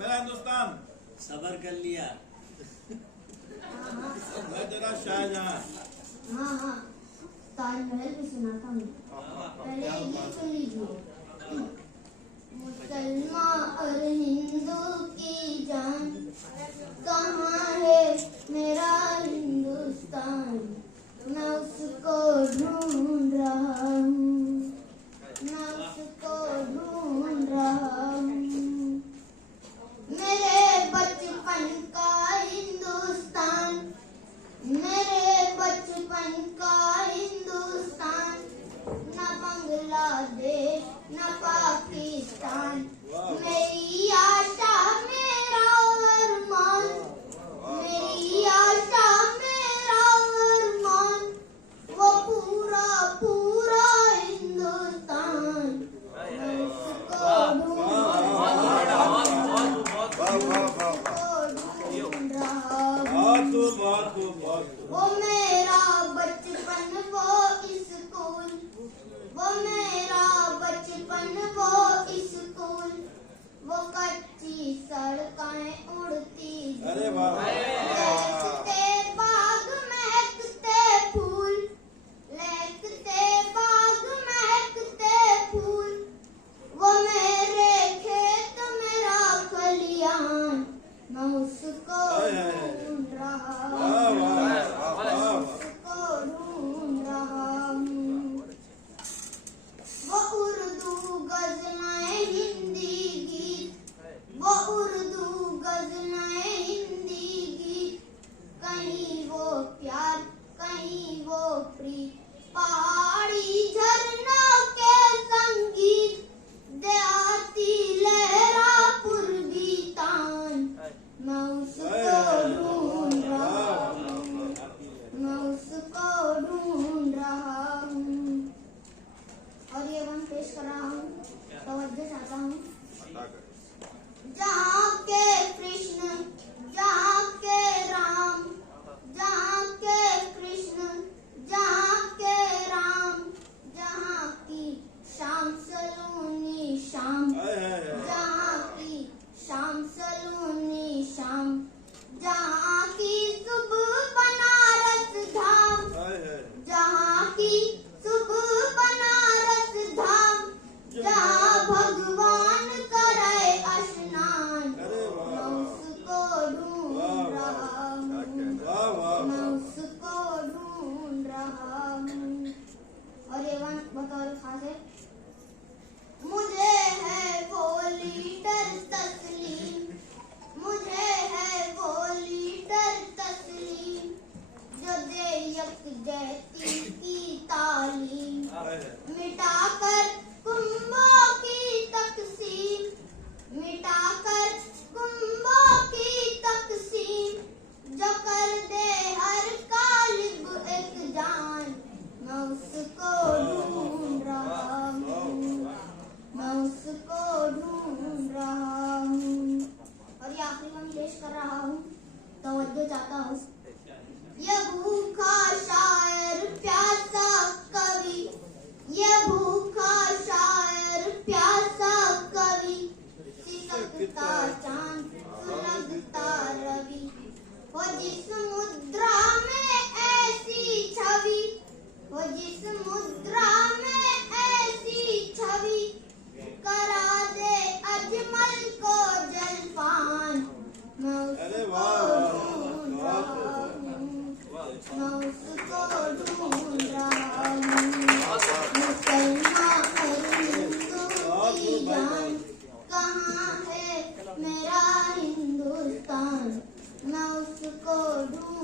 मेरा हिंदुस्तान सबर कर लिया। मैं तेरा शाहजहां। हाँ हाँ, ताजमहल भी सुनाता हूँ। पहले ये सुन लीजिए। मुसलमान और हिंदू की जान, कहाँ है मेरा हिंदुस्तान? मैं उसको ढूंढ रहा हूँ, मैं उसको ढूंढ रहा हूँ। मेरे बचपन का हिंदुस्तान, मेरे बचपन का हिंदुस्तान, न बांग्लादेश न पाकिस्तान। मेरी आशा मेरा अरमान, मेरी आशा मेरा अरमान, वो पूरा पूरा हिंदुस्तान। मैं उसको ढूंढ रहा हूँ। वो मेरा बचपन वो स्कूल, वो मेरा बचपन वो स्कूल, वो कच्ची सड़कें उड़ती लहकते बाग महकते फूल, लहकते बाग महकते फूल। वो मेरे खेत मेरा खलियान, मैं उसको ढूंढ रहा हूँ, उसको ढूंढ रहा हूँ। वो उर्दू गज़लें हिंदी गीत, वो उर्दू गज़लें हिंदी गीत, कहीं वो प्यार कहीं वो प्रीत। पहाड़ी झरनों के संगीत, देहाती लहरा पूर्वी तान। मैं उसको ढूंढ रहा हूँ, मैं उसको ढूंढ रहा हूँ। और ये वन पेश कर रहा हूँ, तवज्जो चाहता हूँ। जहाँ के कृष्ण, जहाँ के राम, जहाँ के कृष्ण, जहाँ के राम, जहाँ की शाम सलोनी शाम, जहाँ की शाम सलोनी शाम, जहाँ की सुबह बनारस धाम, जहाँ की सुबह बनारस धाम, जहाँ भगवान करे स्नान। मैं उसको ढूंढ रहा हूँ, मैं उसको ढूंढ रहा हूँ। और ये वन बतौर खास है। मुझे है वो लीडर तस्लीम, मुझे है वो लीडर तस्लीम, जो दे यकजहती की तालीम। मिटाकर कुंभों की तकसीम, मिटाकर कुंभों की तकसीम, जो कर दे हर कालिब एक जान। मैं उसको ढूंढ रहा हूँ, मैं उसको ढूंढ रहा हूँ। और ये आखिरी में पेश कर रहा हूँ, तवज्जो चाहता हूँ। ये भूखा शायर प्यासा कवि, ये भूखा शायर प्यासा कवि, सिसकता चांद सुलगता रवि। वो जिस मुद्रा में ऐसी छवि, वो जिस मुद्रा में ऐसी छवि, करा दे अजमल को जलपान। मैं उसको ढूंढ रहा हूँ, मैं उसको ढूंढ रहा हूँ। मुसलमान और हिंदू की जान, कहाँ है मेरा हिंदुस्तान? मैं उसको ढूंढ